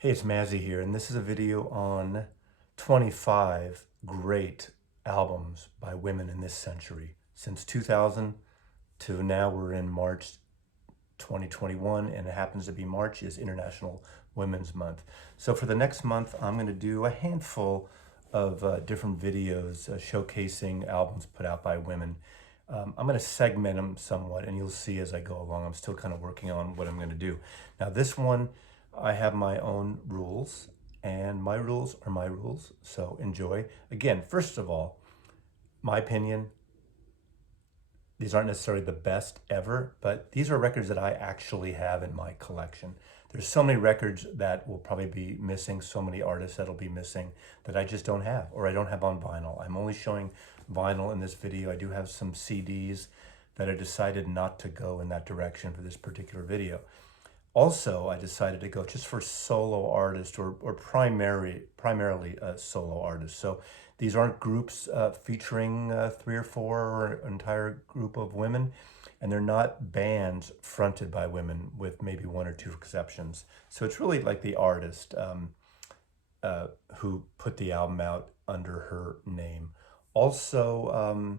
Hey, it's Mazzy here, and this is a video on 25 great albums by women in this century. Since 2000 to now, we're in March 2021, and it happens to be March is International Women's Month. So for the next month, I'm going to do a handful of different videos showcasing albums put out by women. I'm going to segment them somewhat, and you'll see as I go along. I'm still kind of working on what I'm going to do. Now, this one, I have my own rules, and my rules are my rules, so enjoy. Again, first of all, my opinion, these aren't necessarily the best ever, but these are records that I actually have in my collection. There's so many records that will probably be missing, so many artists that'll be missing that I just don't have, or I don't have on vinyl. I'm only showing vinyl in this video. I do have some CDs that I decided not to go in that direction for this particular video. Also, I decided to go just for solo artists or primarily solo artists. So these aren't groups featuring 3 or 4 or an entire group of women, and they're not bands fronted by women with maybe 1 or 2 exceptions. So it's really like the artist who put the album out under her name. Also,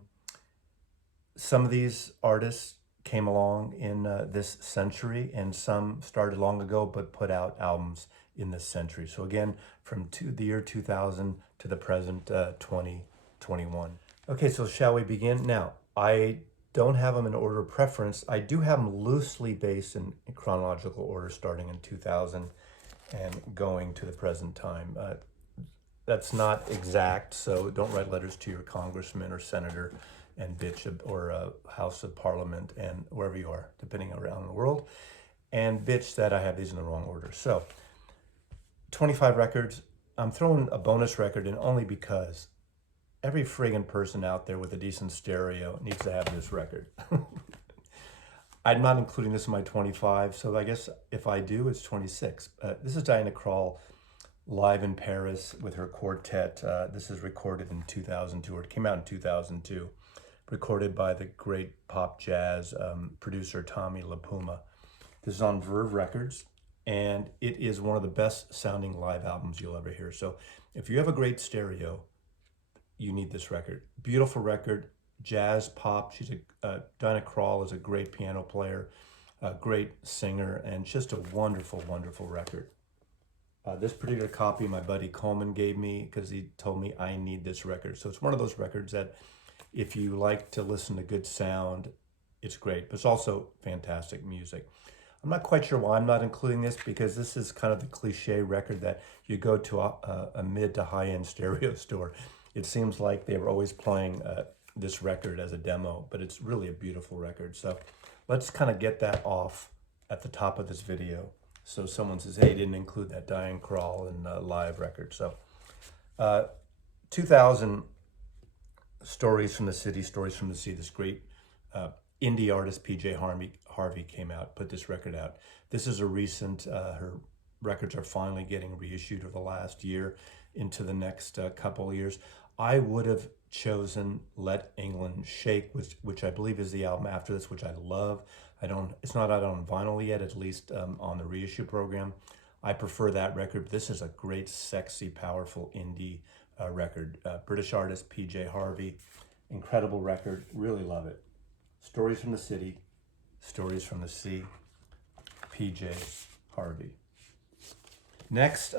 some of these artists came along in this century, and some started long ago but put out albums in this century. So again, from the year 2000 to the present 2021. Okay, so shall we begin? Now, I don't have them in order of preference. I do have them loosely based in chronological order, starting in 2000 and going to the present time. That's not exact, so don't write letters to your congressman or senator and bitch, or House of Parliament, and wherever you are, depending around the world, and bitch that I have these in the wrong order. So 25 records. I'm throwing a bonus record in only because every friggin' person out there with a decent stereo needs to have this record. I'm not including this in my 25, so I guess if I do, it's 26. This is Diana Krall live in Paris with her quartet. This is recorded in 2002, or it came out in 2002. Recorded by the great pop jazz producer Tommy LaPuma. This is on Verve Records, and it is one of the best sounding live albums you'll ever hear. So if you have a great stereo, you need this record. Beautiful record, jazz, pop. Dinah Krall is a great piano player, a great singer, and just a wonderful, wonderful record. This particular copy my buddy Coleman gave me because he told me I need this record. So it's one of those records that if you like to listen to good sound, it's great, but it's also fantastic music. I'm not quite sure why I'm not including this, because this is kind of the cliche record that you go to a mid to high-end stereo store. It seems like they were always playing this record as a demo, but it's really a beautiful record. So let's kind of get that off at the top of this video. So someone says, hey, didn't include that Diane Krall and live record. So 2000, Stories from the City, Stories from the Sea, this great indie artist, PJ Harvey came out, put this record out. This is a recent, her records are finally getting reissued over the last year into the next couple of years. I would have chosen Let England Shake, which I believe is the album after this, which I love. It's not out on vinyl yet, at least on the reissue program. I prefer that record. This is a great, sexy, powerful indie record. British artist PJ Harvey, incredible record, really love it. Stories from the City, Stories from the Sea, PJ Harvey. Next,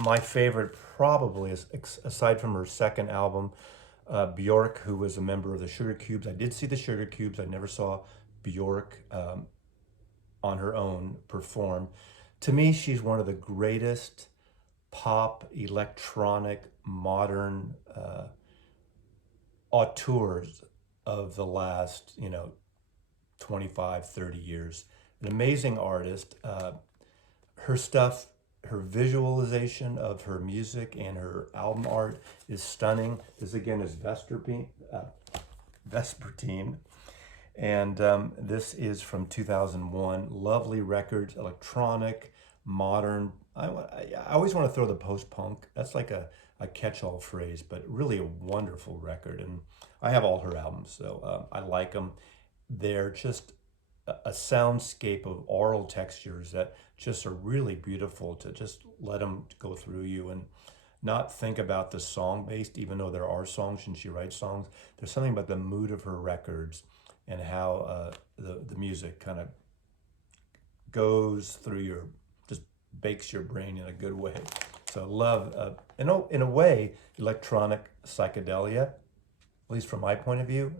my favorite probably is, aside from her second album, Bjork, who was a member of the Sugar Cubes. I did see the Sugar Cubes. I never saw Bjork on her own perform. To me, she's one of the greatest pop, electronic, modern auteurs of the last, 25, 30 years. An amazing artist. Her stuff, her visualization of her music and her album art is stunning. This again is Vespertine. And this is from 2001. Lovely records, electronic, modern. I always want to throw the post-punk. That's like a catch-all phrase, but really a wonderful record. And I have all her albums, so I like them. They're just a soundscape of aural textures that just are really beautiful to just let them go through you and not think about the song based, even though there are songs and she writes songs. There's something about the mood of her records and how the music kind of goes through just bakes your brain in a good way. So I love, in a way, electronic psychedelia, at least from my point of view.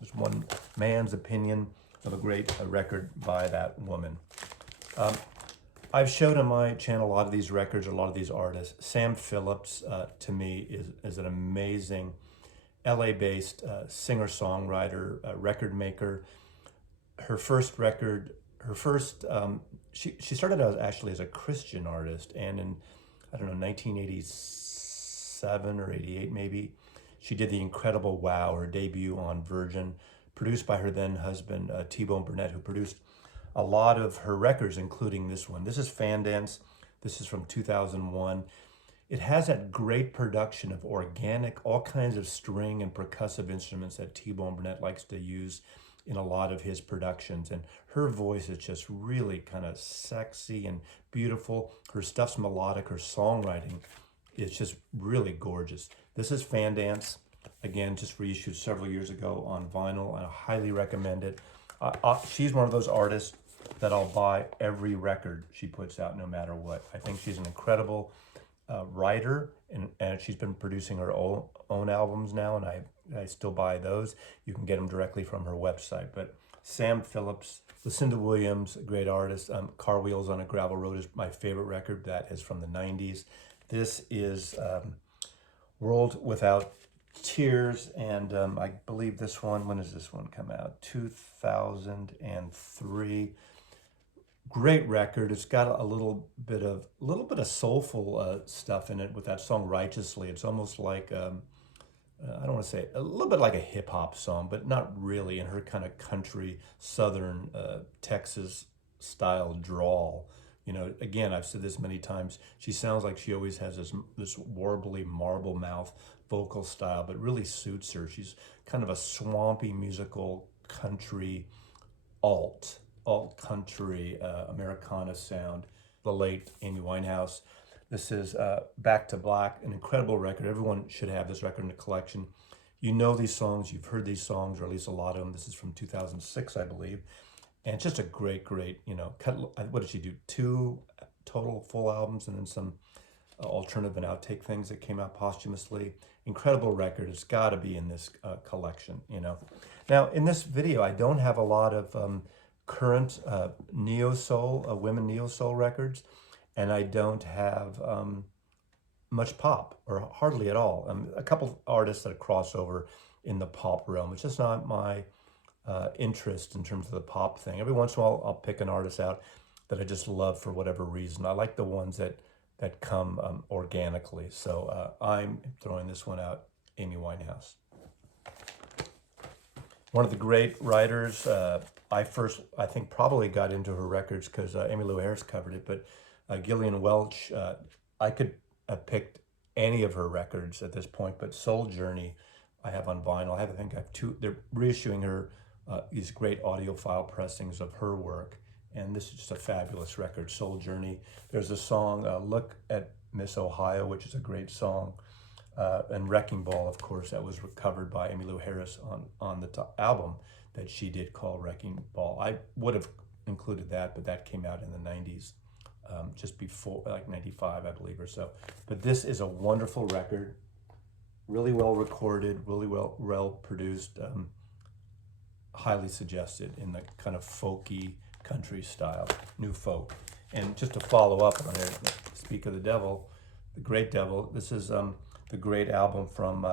It's one man's opinion of a great record by that woman. I've showed on my channel a lot of these records, a lot of these artists. Sam Phillips, to me, is an amazing LA-based singer-songwriter, record maker. Her first record, she started out actually as a Christian artist, and in, I don't know, 1987 or 88 maybe, she did the incredible Wow, her debut on Virgin, produced by her then husband, T-Bone Burnett, who produced a lot of her records, including this one. This is Fan Dance. This is from 2001. It has that great production of organic, all kinds of string and percussive instruments that T-Bone Burnett likes to use in a lot of his productions. And her voice is just really kind of sexy and beautiful. Her stuff's melodic. Her songwriting is just really gorgeous. This is Fan Dance. Again, just reissued several years ago on vinyl, and I highly recommend it. She's one of those artists that I'll buy every record she puts out, no matter what. I think she's an incredible writer, and she's been producing her own albums now, and I still buy those. You can get them directly from her website. But Sam Phillips, Lucinda Williams, a great artist. Car Wheels on a Gravel Road is my favorite record. That is from the 90s. This is World Without Tears, and I believe this one, when does this one come out? 2003. Great record. It's got a little bit of soulful stuff in it with that song Righteously. It's almost like I don't want to say a little bit like a hip hop song, but not really, in her kind of country southern Texas style drawl. You know, again, I've said this many times, she sounds like she always has this warbly marble mouth vocal style, but really suits her. She's kind of a swampy musical country alt country Americana sound. The late Amy Winehouse. This is Back to Black, an incredible record. Everyone should have this record in the collection. You know these songs, you've heard these songs, or at least a lot of them. This is from 2006, I believe. And just a great, you know, what did she do? 2 total full albums and then some alternative and outtake things that came out posthumously. Incredible record. It's got to be in this collection, you know. Now, in this video, I don't have a lot of current Neosole, women Neosole records, and I don't have much pop, or hardly at all. A couple artists that cross over in the pop realm. It's just not my interest in terms of the pop thing. Every once in a while, I'll pick an artist out that I just love for whatever reason. I like the ones that come organically. So I'm throwing this one out, Amy Winehouse. One of the great writers. I think probably got into her records because Emmylou Harris covered it, but Gillian Welch, I could have picked any of her records at this point, but Soul Journey I have on vinyl. I think I have 2. They're reissuing her these great audiophile pressings of her work, and this is just a fabulous record, Soul Journey. There's a song, Look at Miss Ohio, which is a great song, and Wrecking Ball, of course, that was recovered by Emmylou Harris on the album that she did called Wrecking Ball. I would have included that, but that came out in the 90s, just before, like 95, I believe, or so. But this is a wonderful record, really well recorded, really well produced, highly suggested in the kind of folky country style, new folk. And just to follow up on it, speak of the devil, the great devil, this is the great album from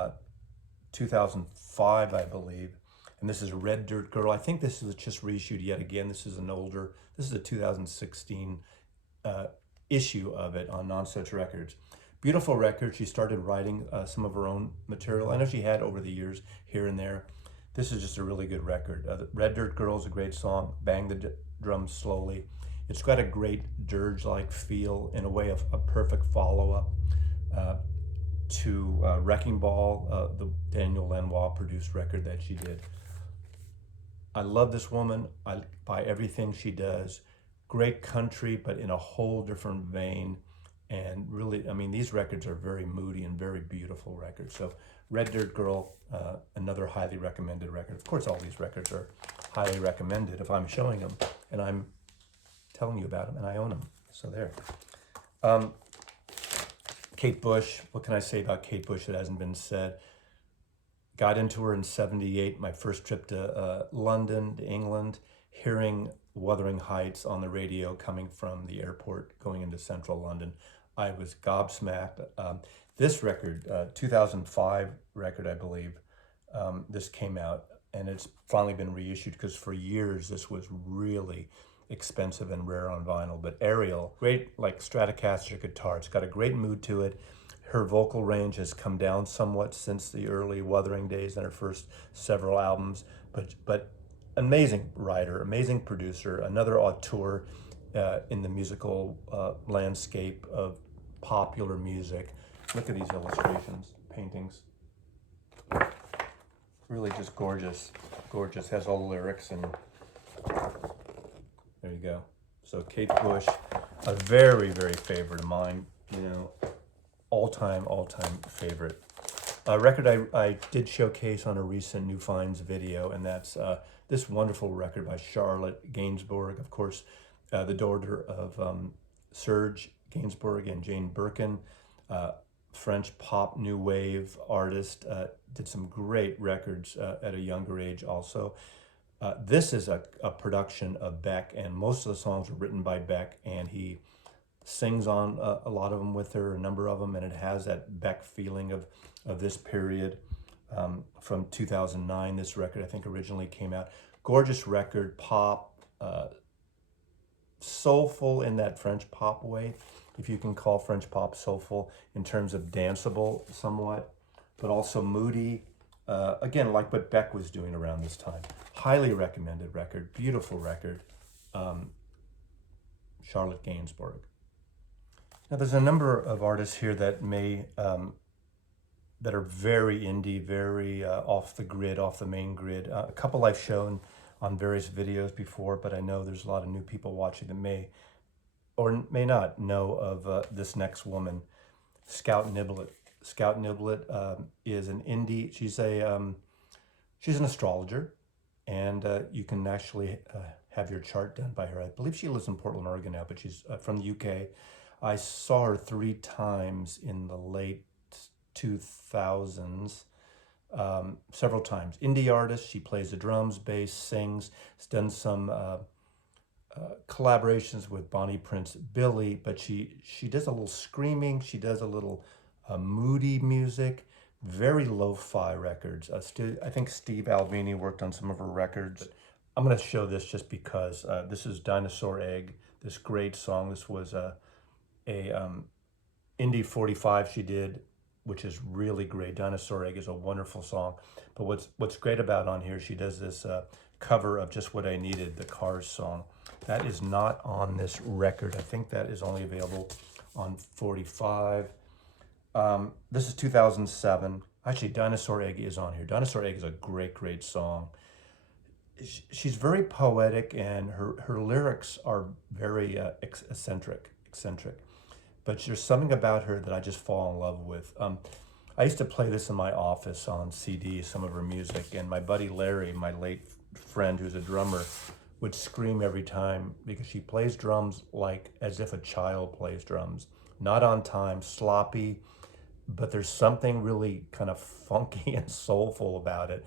2005, I believe. And this is Red Dirt Girl. I think this is just reissued yet again. This is a 2016 issue of it on Nonsuch Records. Beautiful record. She started writing some of her own material. I know she had over the years here and there. This is just a really good record. Red Dirt Girl is a great song. Bang the Drums Slowly. It's got a great dirge-like feel, in a way of a perfect follow-up to Wrecking Ball, the Daniel Lanois produced record that she did. I love this woman. I buy everything she does. great country, but in a whole different vein. And really, I mean, these records are very moody and very beautiful records. So Red Dirt Girl, another highly recommended record. Of course, all these records are highly recommended if I'm showing them and I'm telling you about them and I own them. So there. Kate Bush, what can I say about Kate Bush that hasn't been said? Got into her in '78, my first trip to London, to England, hearing Wuthering Heights on the radio coming from the airport going into central London. I was gobsmacked. This record, 2005 record, I believe, this came out, and it's finally been reissued because for years this was really expensive and rare on vinyl. But Ariel, great like Stratocaster guitar. It's got a great mood to it. Her vocal range has come down somewhat since the early Wuthering days and her first several albums, but amazing writer, amazing producer, another auteur in the musical landscape of popular music. Look at these illustrations, paintings. Really just gorgeous, gorgeous. Has all the lyrics and there you go. So Kate Bush, a very, very favorite of mine, you know, all-time favorite. A record I did showcase on a recent New Finds video, and that's this wonderful record by Charlotte Gainsbourg, of course, the daughter of Serge Gainsbourg and Jane Birkin, French pop new wave artist, did some great records at a younger age also. This is a production of Beck, and most of the songs were written by Beck, and he sings on a lot of them with her, a number of them, and it has that Beck feeling of this period. From 2009, this record I think originally came out. Gorgeous record, pop, soulful in that French pop way, if you can call French pop soulful in terms of danceable somewhat, but also moody. Again, like what Beck was doing around this time. Highly recommended record, beautiful record. Charlotte Gainsbourg. Now there's a number of artists here that may that are very indie, very off the grid, off the main grid. A couple I've shown on various videos before, but I know there's a lot of new people watching that may or may not know of this next woman, Scout Niblet. Scout Niblet is an indie. She's an astrologer, and you can actually have your chart done by her. I believe she lives in Portland, Oregon now, but she's from the UK. I saw her 3 times in the late 2000s, several times. Indie artist, she plays the drums, bass, sings, has done some collaborations with Bonnie Prince Billy, but she does a little screaming, she does a little moody music, very lo-fi records. I think Steve Albini worked on some of her records. I'm going to show this just because this is Dinosaur Egg, this great song. This was a Indie 45 she did, which is really great. Dinosaur Egg is a wonderful song. But what's great about on here, she does this cover of Just What I Needed, the Cars song. That is not on this record. I think that is only available on 45. This is 2007. Actually, Dinosaur Egg is on here. Dinosaur Egg is a great, great song. She's very poetic, and her lyrics are very eccentric. But there's something about her that I just fall in love with. I used to play this in my office on CD, some of her music, and my buddy Larry, my late friend who's a drummer, would scream every time because she plays drums like as if a child plays drums. Not on time, sloppy, but there's something really kind of funky and soulful about it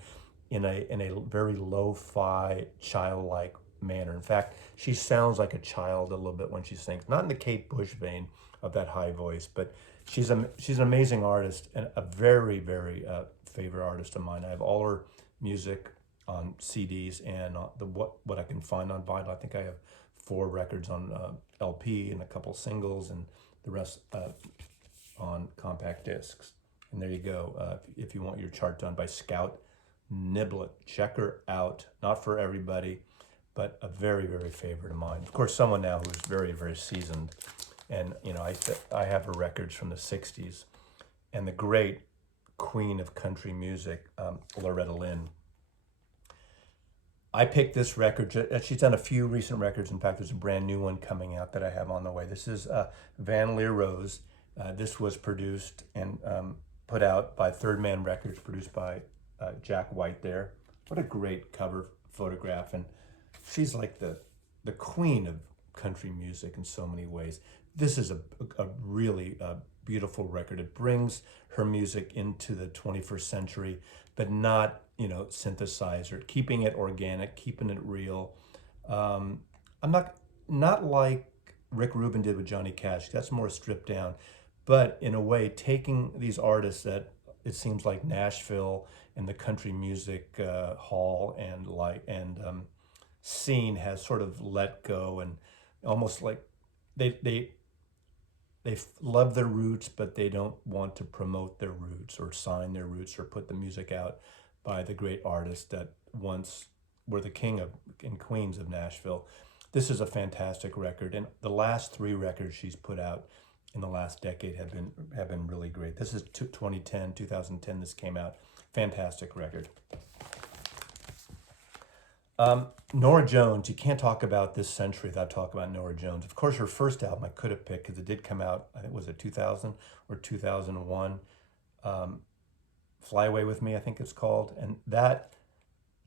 in a very lo-fi, childlike manner. In fact, she sounds like a child a little bit when she sings. Not in the Kate Bush vein of that high voice, but she's an amazing artist and a very, very favorite artist of mine. I have all her music on CDs and what I can find on vinyl. I think I have 4 records on LP and a couple singles, and the rest on compact discs. And there you go. If you want your chart done by Scout Niblet, check her out. Not for everybody, but a very, very favorite of mine. Of course, someone now who's very, very seasoned. And, you know, I have her records from the 60s. And the great queen of country music, Loretta Lynn. I picked this record. She's done a few recent records. In fact, there's a brand new one coming out that I have on the way. This is Van Leer Rose. This was produced and put out by Third Man Records, produced by Jack White there. What a great cover photograph. And she's like the queen of country music in so many ways. This is a really beautiful record. It brings her music into the 21st century, but not, synthesizer, keeping it organic, keeping it real. I'm not like Rick Rubin did with Johnny Cash. That's more stripped down, but in a way, taking these artists that it seems like Nashville and the country music hall and scene has sort of let go, and almost like they love their roots, but they don't want to promote their roots or sign their roots or put the music out by the great artists that once were the king of and queens of Nashville. This is a fantastic record, and the last 3 records she's put out in the last decade have been really great. This is 2010. This came out. Fantastic record. Norah Jones, you can't talk about this century without talking about Norah Jones. Of course, her first album I could have picked because it did come out, I think, was it 2000 or 2001? Fly Away With Me, I think it's called. And that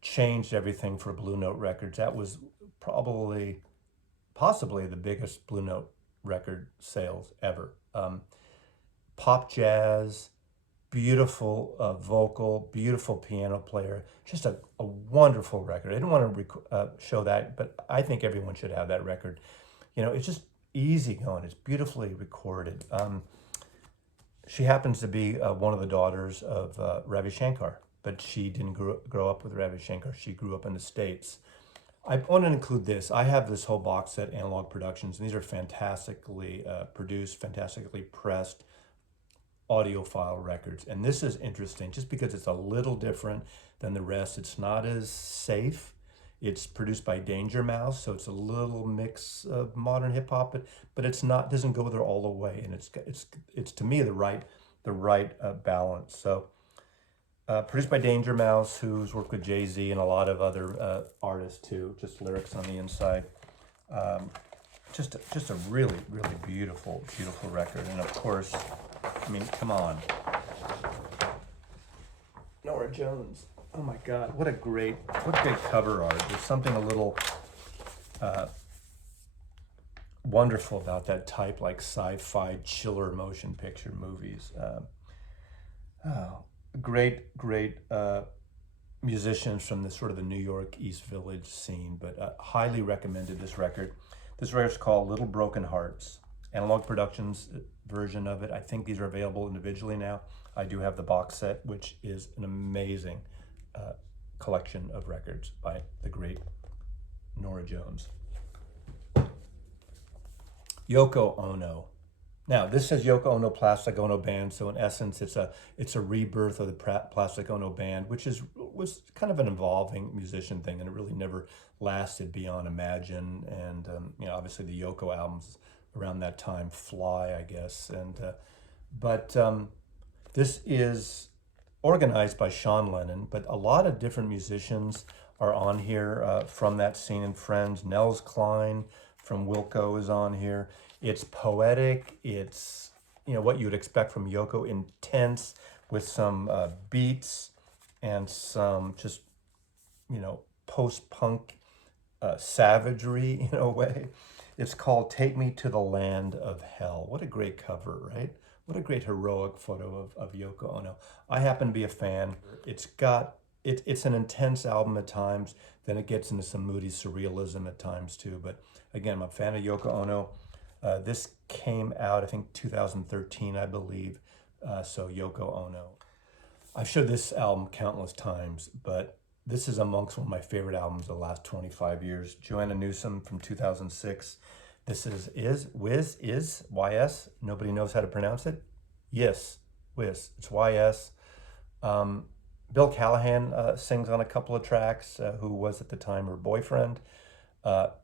changed everything for Blue Note Records. That was possibly the biggest Blue Note record sales ever. Pop jazz, beautiful vocal, beautiful piano player, just a wonderful record. I didn't want to show that, but I think everyone should have that record. It's just easy going. It's beautifully recorded. She happens to be one of the daughters of Ravi Shankar, but she didn't grow up with Ravi Shankar. She grew up in the States. I want to include this. I have this whole box set, Analog Productions, and these are fantastically produced, fantastically pressed audiophile records. And this is interesting just because it's a little different than the rest. It's not as safe. It's produced by Danger Mouse, so it's a little mix of modern hip hop, but it's not, doesn't go there all the way, and it's to me the right balance. So produced by Danger Mouse, who's worked with Jay-Z and a lot of other artists too, just lyrics on the inside. Just a really, really beautiful record. And of course, I mean, come on. Norah Jones. Oh my God, what great cover art. There's something a little wonderful about that type, like sci-fi chiller motion picture movies. Great musicians from the sort of the New York East Village scene, but highly recommended this record. This record's called Little Broken Hearts. Analog Productions version of it. I think these are available individually now. I do have the box set, which is an amazing collection of records by the great Norah Jones. Yoko Ono. Now, this says Yoko Ono Plastic Ono Band, so in essence, it's a rebirth of the Plastic Ono Band, which was kind of an evolving musician thing, and it really never lasted beyond Imagine, and obviously the Yoko albums around that time, Fly, I guess, and but this is organized by Sean Lennon, but a lot of different musicians are on here from that scene and Friends. Nels Cline from Wilco is on here. It's poetic. It's what you would expect from Yoko, intense with some beats and some just post-punk savagery in a way. It's called Take Me to the Land of Hell. What a great cover, right? What a great heroic photo of Yoko Ono. I happen to be a fan. It's an intense album at times. Then it gets into some moody surrealism at times too. But again, I'm a fan of Yoko Ono. This came out, I think, 2013, I believe. So Yoko Ono. I've showed this album countless times, but this is amongst one of my favorite albums of the last 25 years. Joanna Newsom from 2006. This is YS. Nobody knows how to pronounce it. Yes, Wiz. It's YS. Bill Callahan sings on a couple of tracks, who was at the time her boyfriend.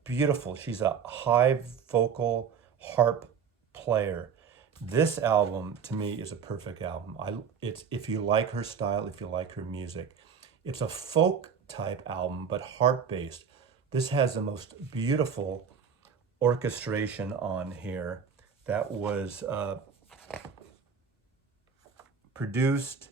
Beautiful. She's a high vocal harp player. This album, to me, is a perfect album. If you like her style, if you like her music. It's a folk type album, but harp-based. This has the most beautiful orchestration on here that was produced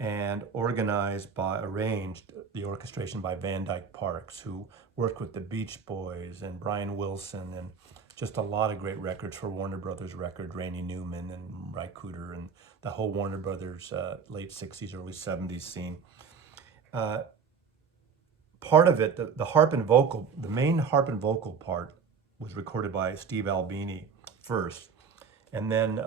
and arranged the orchestration by Van Dyke Parks, who worked with the Beach Boys and Brian Wilson, and just a lot of great records for Warner Brothers Record, Randy Newman and Ry Cooder, and the whole Warner Brothers late 60s, early 70s scene. Part of it, the harp and vocal, the main harp and vocal part was recorded by Steve Albini first, and then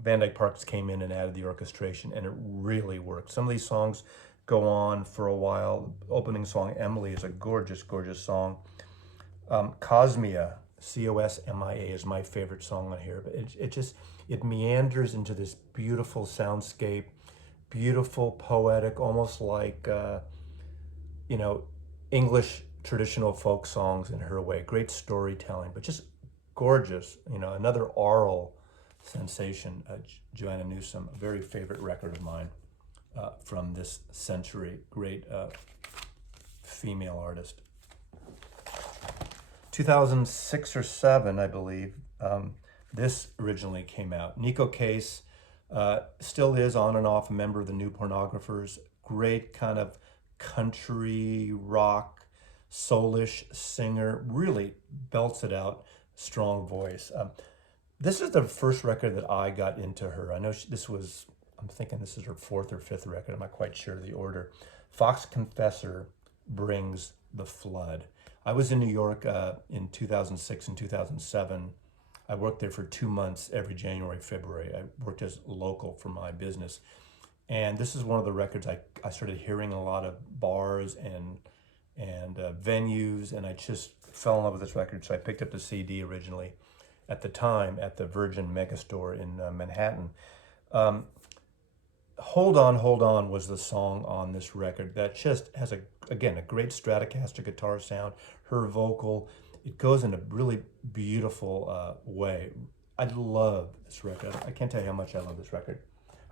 Van Dyke Parks came in and added the orchestration, and it really worked. Some of these songs go on for a while. The opening song, Emily, is a gorgeous, gorgeous song. Cosmia, C-O-S-M-I-A, is my favorite song on here. But it meanders into this beautiful soundscape, beautiful, poetic, almost like, English traditional folk songs in her way. Great storytelling, but just gorgeous. Another aural sensation. Joanna Newsom, a very favorite record of mine from this century. Great female artist. 2006 or 7, I believe, this originally came out. Neko Case still is on and off a member of the New Pornographers. Great kind of country rock, soulish singer. Really belts it out. Strong voice. This is the first record that I got into her. I know I'm thinking this is her 4th or 5th record. I'm not quite sure of the order. Fox Confessor brings the flood. I was in New York in 2006 and 2007. I worked there for 2 months every January, February. I worked as local for my business. And this is one of the records I started hearing in a lot of bars and venues, and I just fell in love with this record. So I picked up the CD originally at the time at the Virgin Megastore in Manhattan. Hold On was the song on this record that just has a great Stratocaster guitar sound. Her vocal, it goes in a really beautiful way. I love this record. I can't tell you how much I love this record.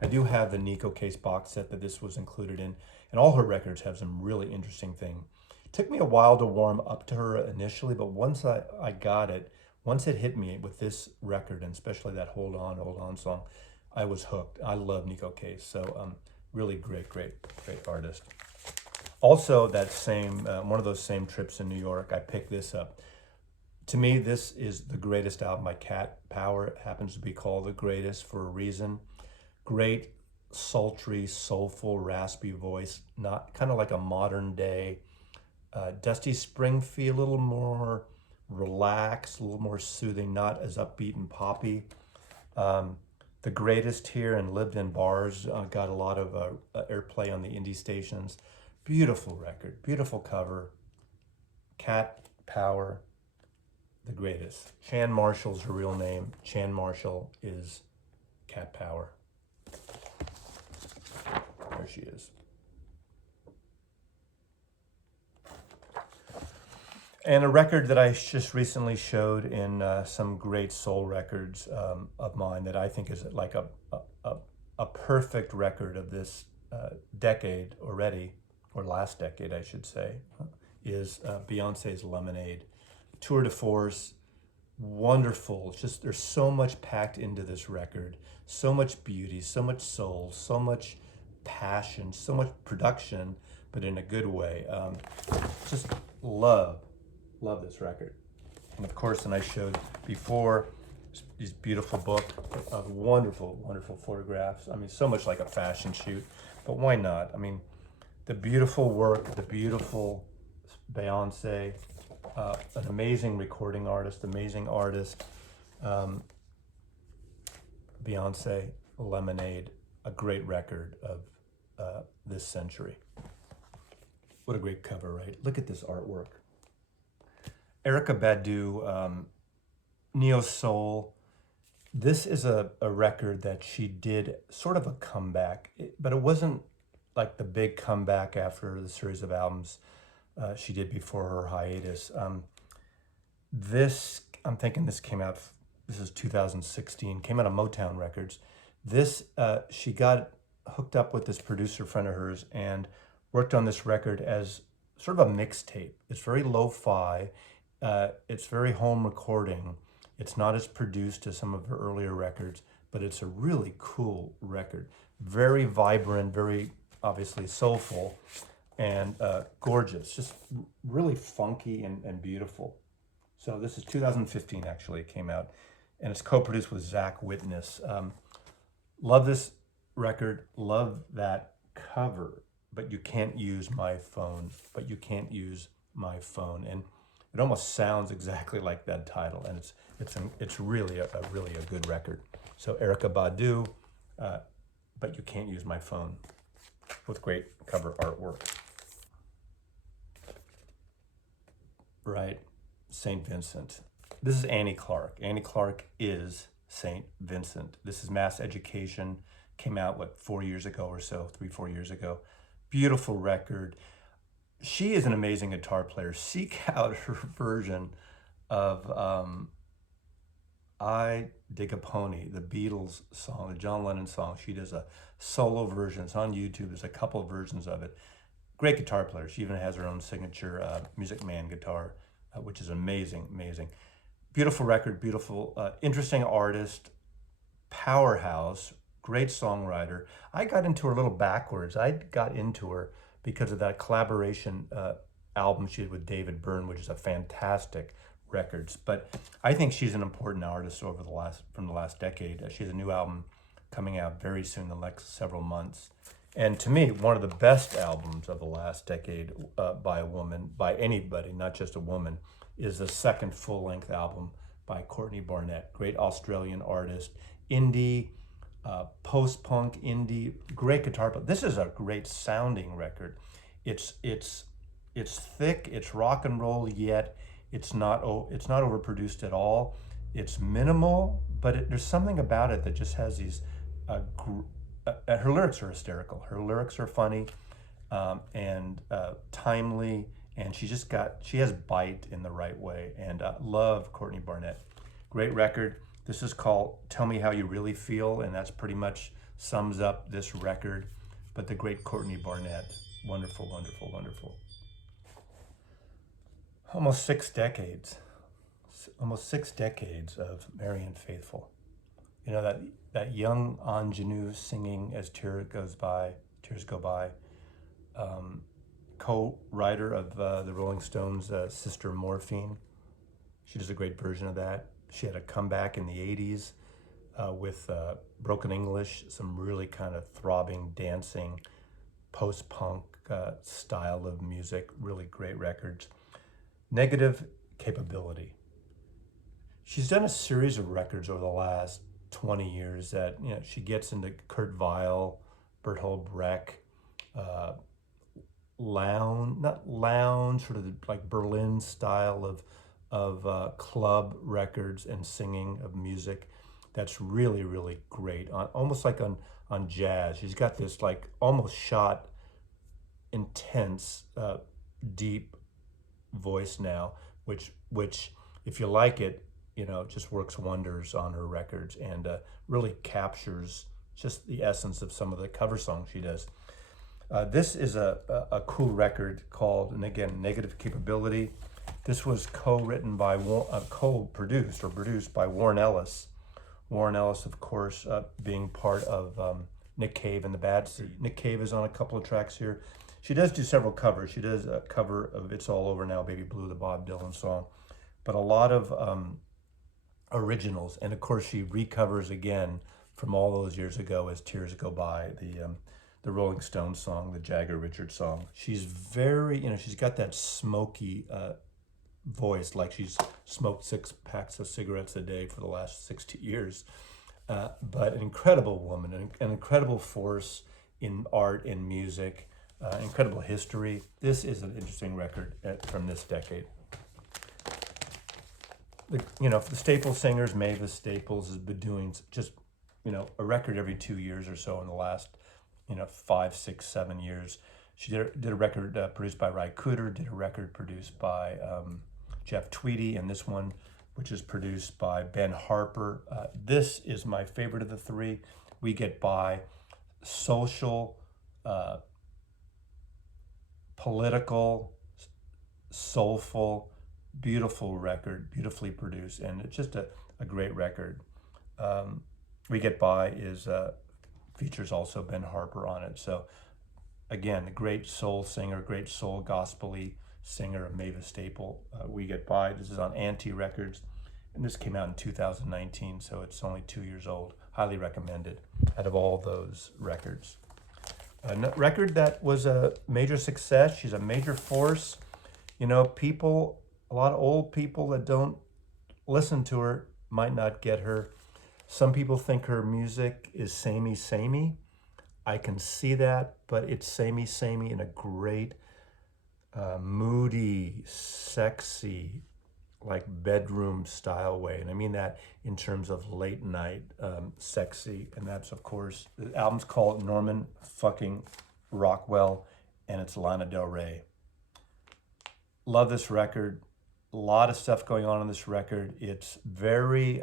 I do have the Neko Case box set that this was included in, and all her records have some really interesting things. It took me a while to warm up to her initially, but once I got it, once it hit me with this record, and especially that Hold On song, I was hooked. I love Neko Case, so really great artist. Also, that same one of those same trips in New York, I picked this up. To me, this is the greatest album by Cat Power. It happens to be called the greatest for a reason. Great, sultry, soulful, raspy voice, not kind of like a modern day Dusty Springfield, a little more relaxed, a little more soothing, not as upbeat and poppy. The greatest here and lived in bars, got a lot of airplay on the indie stations. Beautiful record, beautiful cover. Cat Power, the greatest. Chan Marshall's her real name. Chan Marshall is Cat Power. There she is. And a record that I just recently showed in some great soul records of mine that I think is like a perfect record of this decade already, or last decade, I should say, is Beyonce's Lemonade. Tour de force, wonderful. It's just, there's so much packed into this record, so much beauty, so much soul, so much passion, so much production, but in a good way. Just love this record. And of course, and I showed before, these beautiful book of wonderful photographs. I mean, so much like a fashion shoot, but why not? I mean, the beautiful work, the beautiful Beyonce, an amazing recording artist, amazing artist. Beyonce, Lemonade, a great record of this century. What a great cover, right? Look at this artwork. Erykah Badu, Neosole. This is a record that she did sort of a comeback, but it wasn't like the big comeback after the series of albums she did before her hiatus. This, I'm thinking this came out, this is 2016, came out of Motown Records. This, she got hooked up with this producer friend of hers and worked on this record as sort of a mixtape. It's very lo-fi. It's very home recording. It's not as produced as some of her earlier records, but it's a really cool record. Very vibrant, very obviously soulful, and gorgeous. Just really funky and beautiful. So this is 2015, actually, it came out. And it's co-produced with Zach Witness. Love this record, love that cover, but you can't use my phone, And it almost sounds exactly like that title, and it's really a good record. So Erykah Badu, but you can't use my phone, with great cover artwork. Right, St. Vincent. This is Annie Clark. Annie Clark is St. Vincent. This is Mass Education. Came out, 4 years ago or so, 4 years ago. Beautiful record. She is an amazing guitar player. Seek out her version of I Dig a Pony, the Beatles song, the John Lennon song. She does a solo version. It's on YouTube. There's a couple of versions of it. Great guitar player. She even has her own signature Music Man guitar, which is amazing. Beautiful record, beautiful, interesting artist, powerhouse, great songwriter. I got into her a little backwards. I got into her because of that collaboration album she did with David Byrne, which is a fantastic records. But I think she's an important artist from the last decade. She has a new album coming out very soon, the next several months. And to me, one of the best albums of the last decade by a woman, by anybody, not just a woman, is the second full-length album by Courtney Barnett, great Australian artist, indie, post-punk, indie, great guitar. But this is a great sounding record. It's thick, it's rock and roll, yet it's not overproduced at all. It's minimal, but there's something about it that just has these. Her lyrics are hysterical. Her lyrics are funny and timely, and she has bite in the right way. And love Courtney Barnett. Great record. This is called Tell Me How You Really Feel, and that's pretty much sums up this record. But the great Courtney Barnett, wonderful. Almost 6 decades of Marianne Faithfull. You know, that young ingenue singing as tears go by. Co-writer of the Rolling Stones' Sister Morphine. She does a great version of that. She had a comeback in the 80s with Broken English, some really kind of throbbing, dancing, post-punk style of music, really great records. Negative Capability. She's done a series of records over the last 20 years that, she gets into Kurt Weill, Bertolt Brecht, lounge, sort of like Berlin style of club records and singing of music. That's really, really great. Almost like on jazz. She's got this like almost shot, intense, deep voice now, which if you like it, just works wonders on her records and really captures just the essence of some of the cover songs she does. This is a cool record called, and again, Negative Capability. This was co-produced or produced by Warren Ellis. Warren Ellis, of course, being part of Nick Cave and the Bad Seed. Nick Cave is on a couple of tracks here. She does do several covers. She does a cover of It's All Over Now, Baby Blue, the Bob Dylan song. But a lot of originals. And of course, she recovers again from all those years ago as Tears Go By, the Rolling Stones song, the Jagger Richards song. She's very, she's got that smoky voice, like she's smoked 6 packs of cigarettes a day for the last 60 years. But an incredible woman, an incredible force in art and music, incredible history. This is an interesting record from this decade. The Staples singers, Mavis Staples has been doing just, a record every 2 years or so in the last, 5, 6, 7 years. She did a record produced by Ry Cooder, did a record produced by Jeff Tweedy, and this one, which is produced by Ben Harper. This is my favorite of the 3. We Get By, social, political, soulful, beautiful record, beautifully produced, and it's just a great record. We Get By is features also Ben Harper on it. So again, a great soul singer, great soul gospel-y singer of Mavis Staples. We Get By. This is on Anti Records, and this came out in 2019, so it's only 2 years old. Highly recommended out of all those records. A record that was a major success. She's a major force. You know, people, a lot of old people that don't listen to her might not get her. Some people think her music is samey. I can see that, but it's samey in a great, moody, sexy, like bedroom style way. And I mean that in terms of late night, sexy. And that's, of course, the album's called Norman fucking Rockwell, and it's Lana Del Rey. Love this record. A lot of stuff going on this record. It's very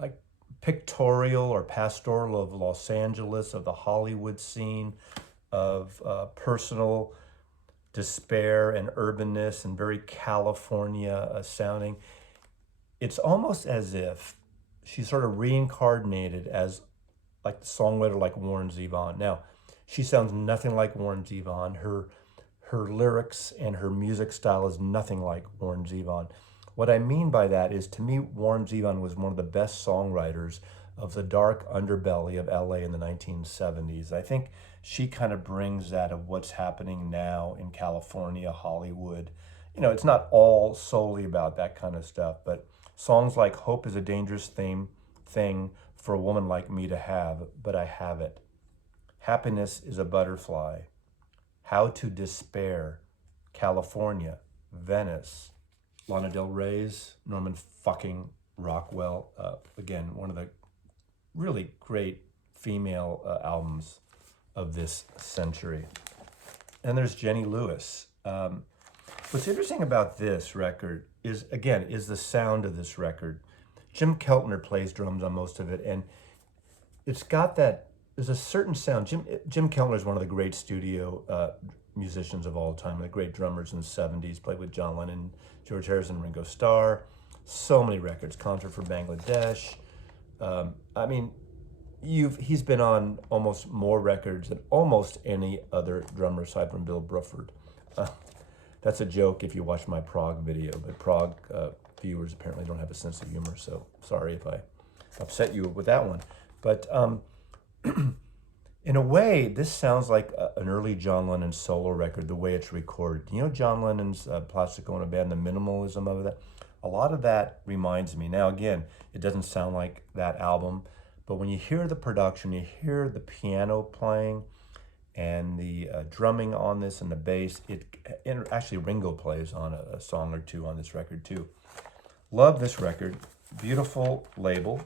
like pictorial or pastoral of Los Angeles, of the Hollywood scene, of personal despair and urbanness, and very California sounding. It's almost as if she sort of reincarnated as like the songwriter like Warren Zevon. Now, she sounds nothing like Warren Zevon. Her lyrics and her music style is nothing like Warren Zevon. What I mean by that is, to me, Warren Zevon was one of the best songwriters of the dark underbelly of LA in the 1970s. I think she kind of brings that of what's happening now in California, Hollywood. You know, it's not all solely about that kind of stuff, but songs like Hope is a Dangerous Thing for a Woman Like Me to Have, but I Have It. Happiness is a Butterfly. How to Despair, California, Venice. Lana Del Rey's Norman fucking Rockwell. Again, one of the really great female albums of this century. And there's Jenny Lewis. What's interesting about this record is the sound of this record. Jim Keltner plays drums on most of it, and it's got that, there's a certain sound. Jim Keltner is one of the great studio musicians of all time, the great drummers in the 70s, played with John Lennon, George Harrison, Ringo Starr. So many records, Concert for Bangladesh. I mean, he's been on almost more records than almost any other drummer aside from Bill Bruford. That's a joke if you watch my Prague video, but Prague viewers apparently don't have a sense of humor, so sorry if I upset you with that one. But in a way, this sounds like an early John Lennon solo record, the way it's recorded. You know John Lennon's Plastic Ono Band, the minimalism of that? A lot of that reminds me. Now, again, it doesn't sound like that album, but when you hear the production, you hear the piano playing and the drumming on this and the bass. And actually, Ringo plays on a song or two on this record, too. Love this record. Beautiful label.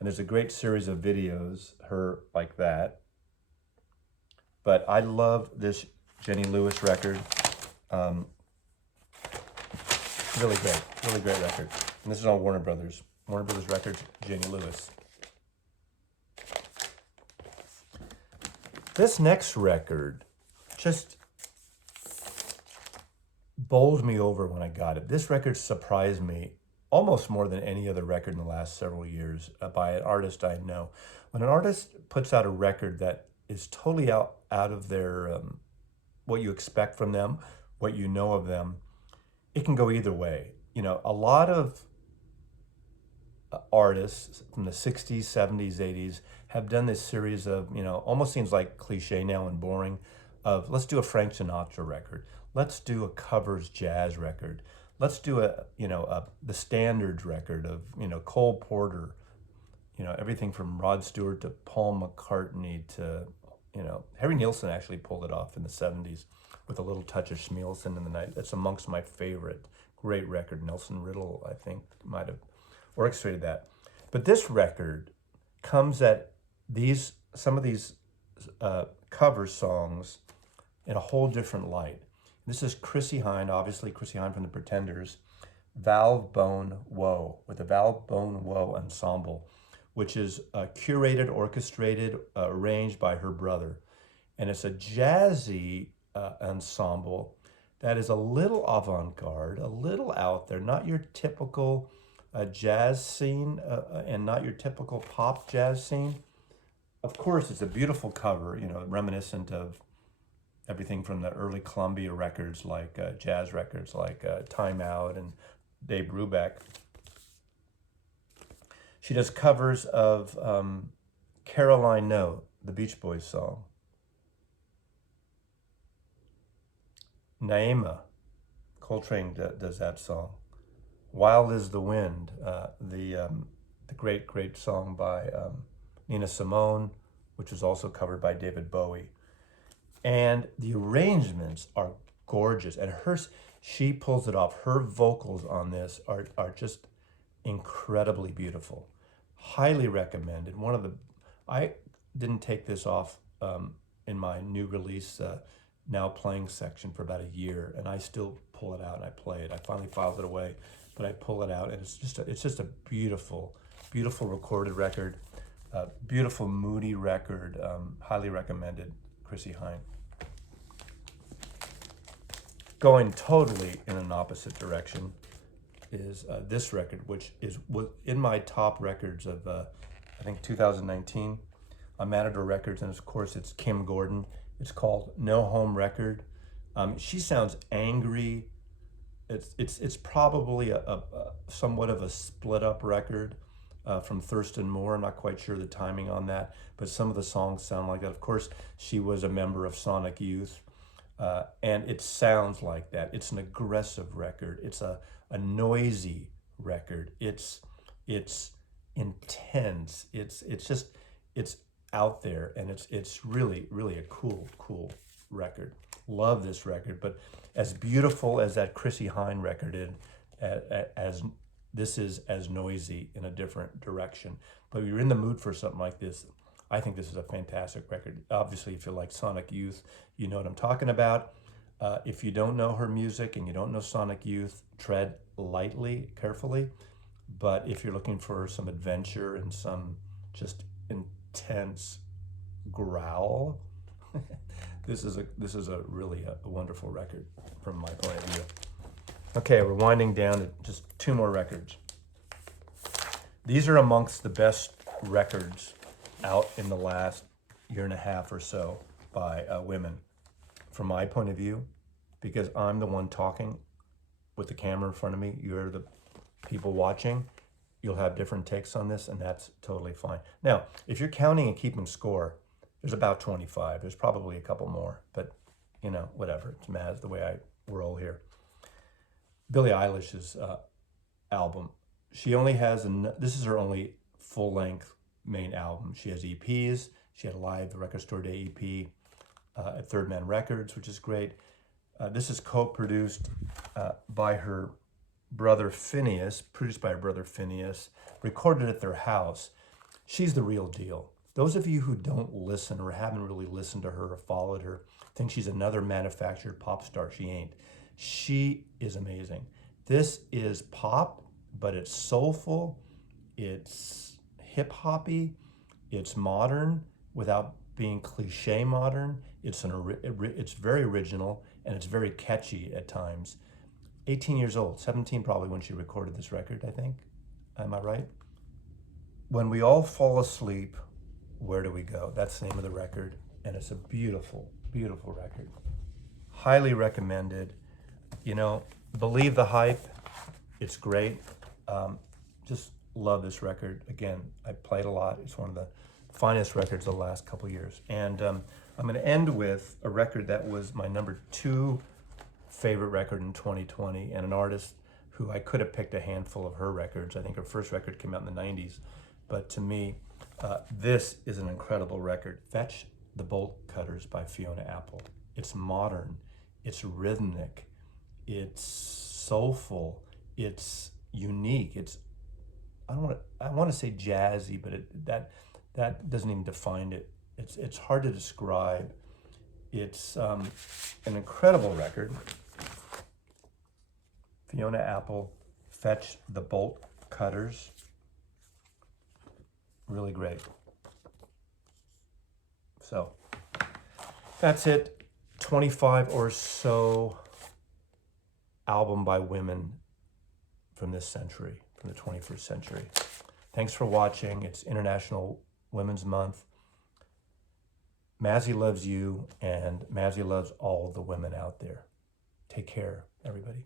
And there's a great series of videos, her like that. But I love this Jenny Lewis record. Really great record. And this is on Warner Brothers Records, Jenny Lewis. This next record just bowled me over when I got it. This record surprised me almost more than any other record in the last several years by an artist I know. When an artist puts out a record that is totally out of their, what you expect from them, what you know of them, it can go either way. You know, a lot of artists from the 60s, 70s, 80s have done this series of, you know, almost seems like cliche now and boring, of let's do a Frank Sinatra record. Let's do a covers jazz record. Let's do the standards record of, Cole Porter, everything from Rod Stewart to Paul McCartney to, Harry Nilsson actually pulled it off in the 70s with a little touch of Schmielson in the night. That's amongst my favorite. Great record. Nelson Riddle, I think, might have orchestrated that. But this record comes at some of these cover songs in a whole different light. This is Chrissy Heine, obviously Chrissy Heine from the Pretenders, Valve Bone Woe, with the Valve Bone Woe Ensemble, which is curated, orchestrated, arranged by her brother. and it's a jazzy ensemble that is a little avant-garde, a little out there, not your typical jazz scene and not your typical pop jazz scene. Of course, it's a beautiful cover, reminiscent of everything from the early Columbia records, like jazz records like Time Out and Dave Brubeck. She does covers of Caroline No, the Beach Boys song. Naima, Coltrane does that song. Wild is the Wind, the great song by Nina Simone, which was also covered by David Bowie. And the arrangements are gorgeous. And she pulls it off. Her vocals on this are just incredibly beautiful. Highly recommended. I didn't take this off in my new release now playing section for about a year, and I still pull it out and I play it. I finally filed it away, but I pull it out, and it's just a beautiful recorded record, beautiful moody record. Highly recommended. Chrissy Heine. Going totally in an opposite direction is this record, which is in my top records of I think 2019 on Matador Records, and of course it's Kim Gordon. It's called No Home Record. She sounds angry. It's probably a somewhat of a split up record from Thurston Moore. I'm not quite sure the timing on that, but some of the songs sound like that. Of course, she was a member of Sonic Youth, and it sounds like that. It's an aggressive record. It's a noisy record. It's intense. It's out there, and it's really a cool record. Love this record, but as beautiful as that Chrissy Heine record is, as this is as noisy in a different direction. But if you're in the mood for something like this, I think this is a fantastic record. Obviously, if you like Sonic Youth, you know what I'm talking about. If you don't know her music and you don't know Sonic Youth, tread lightly, carefully. But if you're looking for some adventure and some just intense growl, this is a really a wonderful record from my point of view. Okay, we're winding down to just two more records. These are amongst the best records out in the last year and a half or so by women, from my point of view, because I'm the one talking with the camera in front of me. You're the people watching. You'll have different takes on this, and that's totally fine. Now, if you're counting and keeping score, there's about 25. There's probably a couple more, but whatever. It's Maz, the way I roll here. Billie Eilish's album. She only has, this is her only full-length main album. She has EPs. She had a live Record Store Day EP at Third Man Records, which is great. This is co-produced by her brother Phineas, produced by her brother Phineas, recorded at their house. She's the real deal. Those of you who don't listen or haven't really listened to her or followed her think she's another manufactured pop star. She ain't. She is amazing. This is pop, but it's soulful, it's hip-hoppy, it's modern without being cliche modern. It's very original, and it's very catchy at times. 18 years old, 17 probably when she recorded this record, I think. Am I right? When We All Fall Asleep, Where Do We Go? That's the name of the record, and it's a beautiful record. Highly recommended. Believe the hype. It's great. Just love this record. Again, I played a lot. It's one of the finest records of the last couple of years. And I'm going to end with a record that was my number 2 favorite record in 2020, and an artist who I could have picked a handful of her records. I think her first record came out in the 90s. But to me, this is an incredible record. Fetch the Bolt Cutters by Fiona Apple. It's modern. It's rhythmic. It's soulful. It's unique. I want to say jazzy, but that doesn't even define it. It's hard to describe. It's an incredible record. Fiona Apple, Fetch the Bolt Cutters. Really great. So, That's it. 25 or so album by women from this century, from the 21st century. Thanks for watching. It's International Women's Month. Mazzy loves you, and Mazzy loves all the women out there. Take care, everybody.